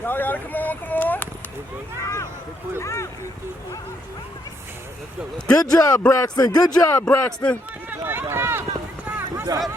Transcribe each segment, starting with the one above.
Y'all gotta come on. Good job, Braxton. Good job, Braxton. Good job.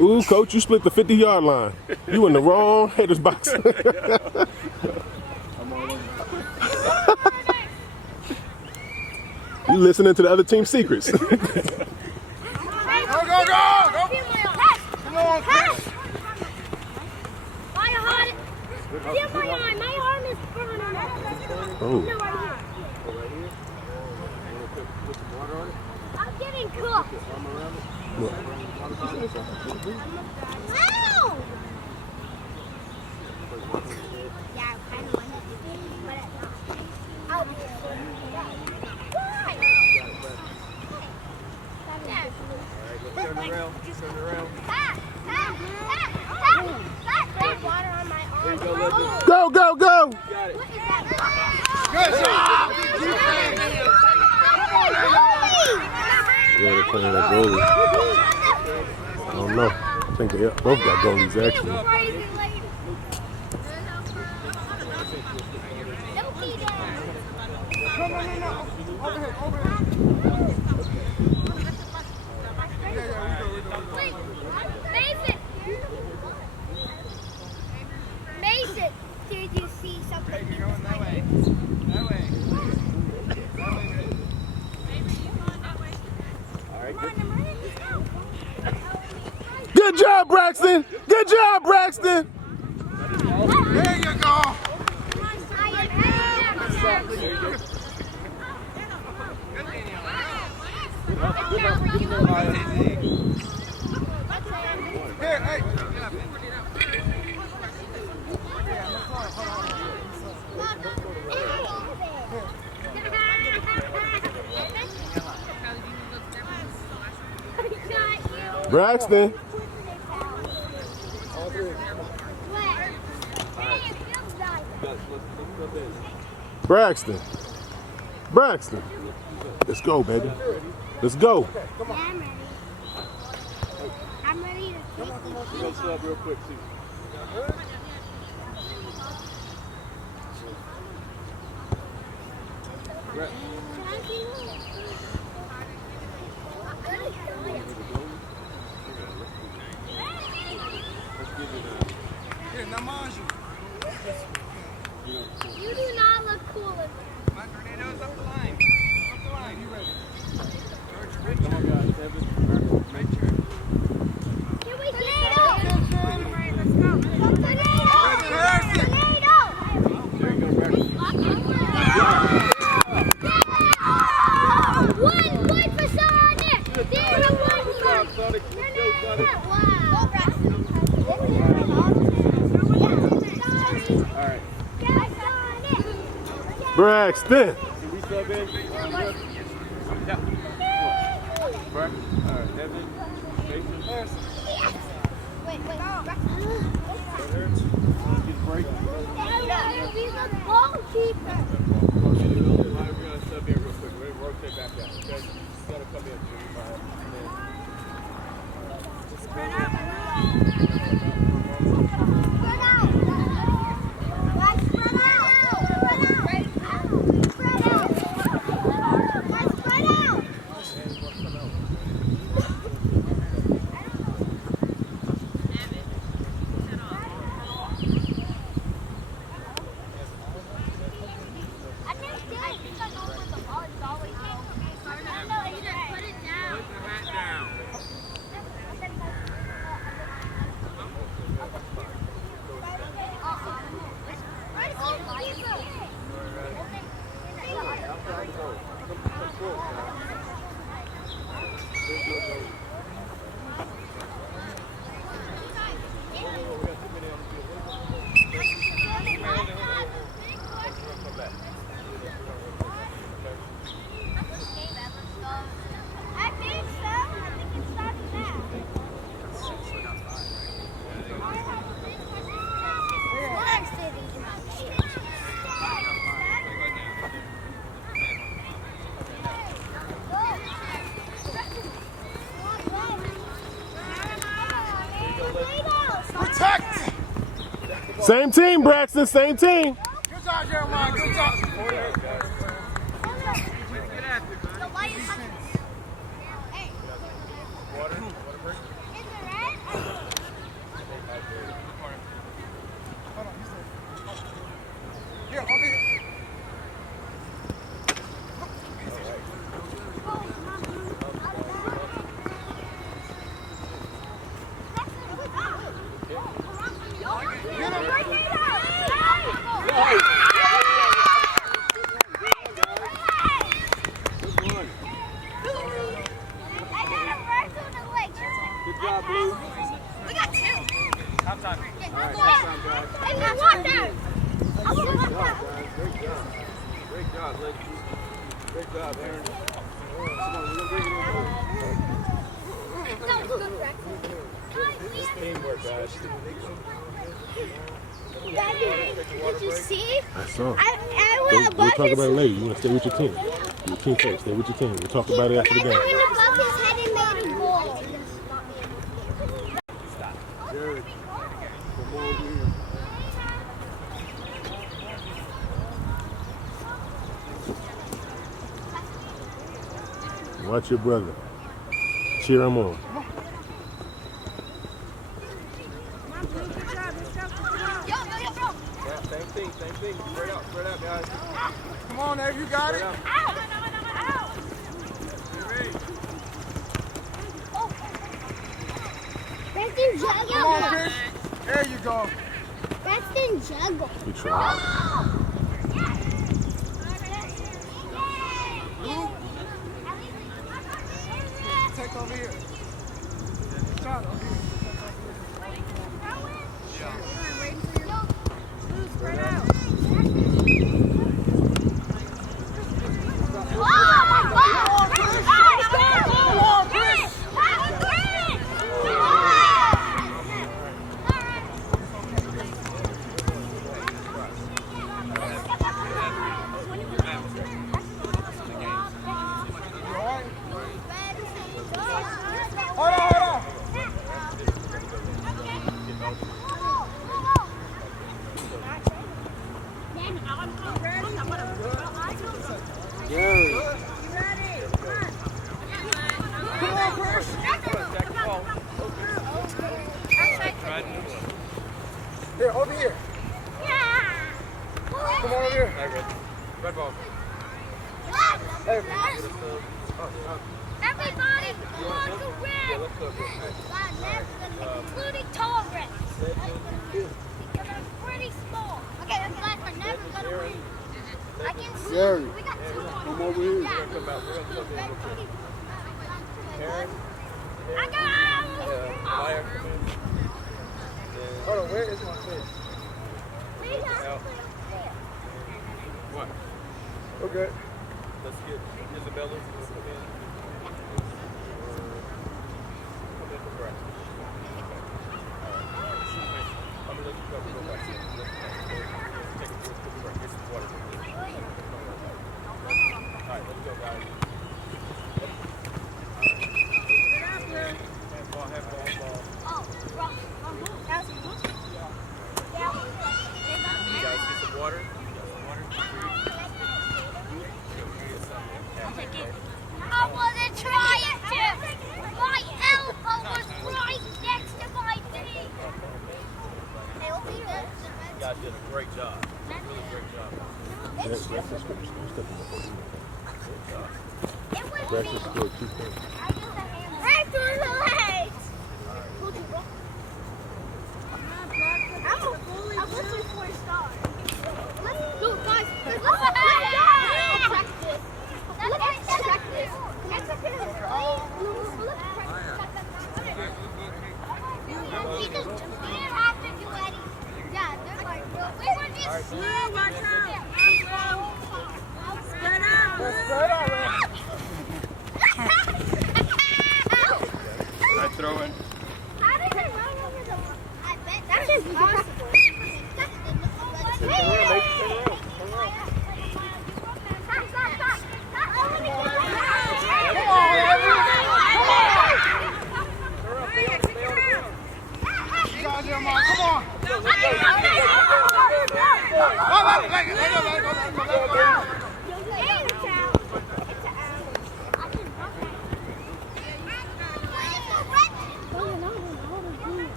Ooh, coach, you split the 50-yard line. You in the wrong headers box. You listening to the other team's secrets. Go! Come on, Chris. My arm is burning. Oh. I'm getting cooked. Ow! Yeah, I kind of want to do it, but I'll be why? Turn around. Water on my arm. Go, go, go. What is that? Good job. Yeah, they're playing that goalie. I don't know. I think they both got goalies, actually. No. Over here. Wait, Mason, did you see something? That way. Good job, Braxton. Good job, Braxton. There you go. Here, hey. Braxton. Braxton. Let's go, baby. Let's go. Yeah, I'm ready to take Go sub real quick, too. Here, now mind You do not look cool. My tornado's up the line. You ready? Come on, guys. Evan, make sure. Here we go. Let's go. There you go, Braxton. One point for Sonic. There's a one Sonic. Let's go, Sonic. Wow. All right. Braxton. Can we sub in? Yeah. Braxton. All right. Evan, Mason. Wait. Get a break. He's a goalkeeper. We're going to sub in real quick. We're going to rotate back out, okay? Just got to come in. Spread out. Spread out. Same team, Braxton. Same team. Good job, Jeremiah. Good job. Here, over here. Good job, Blue. We got two. Half time. Hey, All right, go half ahead. time, guys. Hey, we want that. I want Great that. job, guys. Great job. Great job, Lexi. Great job, Aaron. Come on, we're gonna bring it in. That was good, Braxton. It's teamwork, guys. Daddy, did you see? I saw. I We'll went talk above about it his later. You want to stay with your team. Your team first. Stay with your team. We'll talk about it after the I game. went above his head and made a goal. Jared, come over here. Watch your brother. Cheer him on. Yo, bro. Yeah, same thing, same thing. Spread out, guys. Come on, Nate. You got it. Ow. That's in Come on, juggle. Chris. There you go. That's in juggle. We try. Take over here. Shot over here. Hold on. Jared. Come on, Chris. Here, over here. Come on over here. Red ball. Hey. Everybody, walk around. Let's go. Including Torres. Because I'm pretty small. Okay, I'm glad we're never gonna win. I can see. Jerry, We got two more. come over here. Yeah. Come out. We're gonna plug in. Aaron. I got Maya, come in. Hold on, where is my fish? We got What? Okay. Let's get Isabella to come in. Come in for breakfast. I'm gonna let you go back. Take a break. Get some water. All right, let's go, guys. Handball. Oh, bro. That's yeah. You guys get some water? I wasn't trying to. My elbow was right next to my knee. It'll be good. You guys did a great job. Really great job. That's the scrimmage. We're stepping up. It was Braxton me. scored 2 points. I threw the legs. I'm looking for a star. Let's go, guys. Let's go. Practice. Let's practice. We didn't have to do any. Yeah, they're like, we were just watch out. Spread out. Spread out, man. Nice throw in. How did they run over the wall? I bet that's impossible.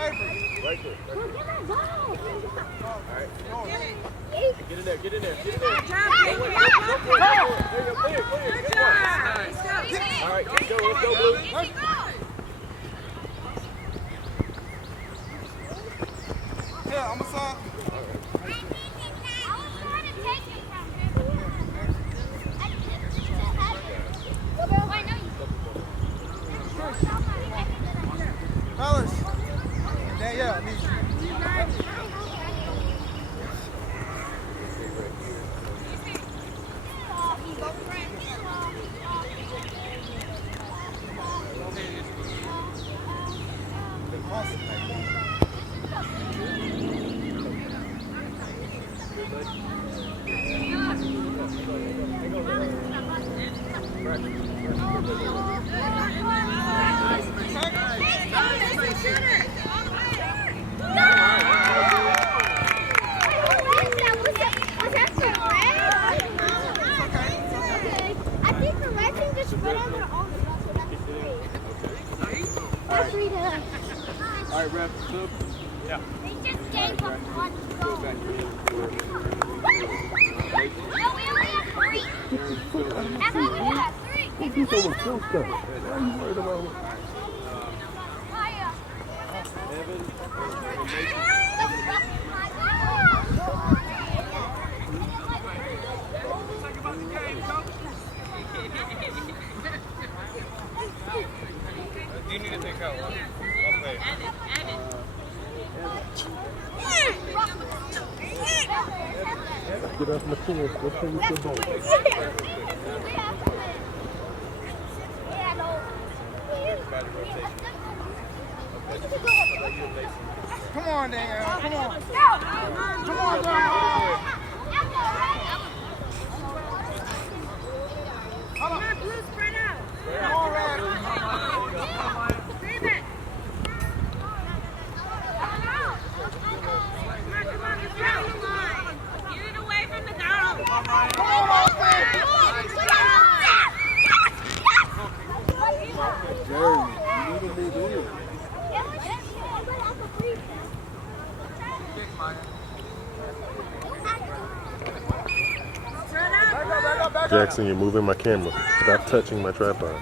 Right there. Alright. Get in there. Get in there. Get in there. Good job, Blue. There you go. Clear. Good Good job. one. Let's go. Alright, let's go, Blue. Yeah, I'm a side. Fellas. Yeah, I need you. Alright, ref. Flip. Yeah. They just gave up one goal. Back here. No, we only have 3. I thought we had 3. You so much cool stuff. Why are you worried about it? Evan. You need to take out one. Okay. Get off my chin. Let's play with your ball. Come on, Daniel. Come on. Come on, Come on, Blue, spread out. Come on, Red. Save it. Come on, let's go. Get it away from the goal. Come on, Austin. Jerry, you need to move in. Spread out. Back up. Jackson, you're moving my camera. Stop touching my tripod.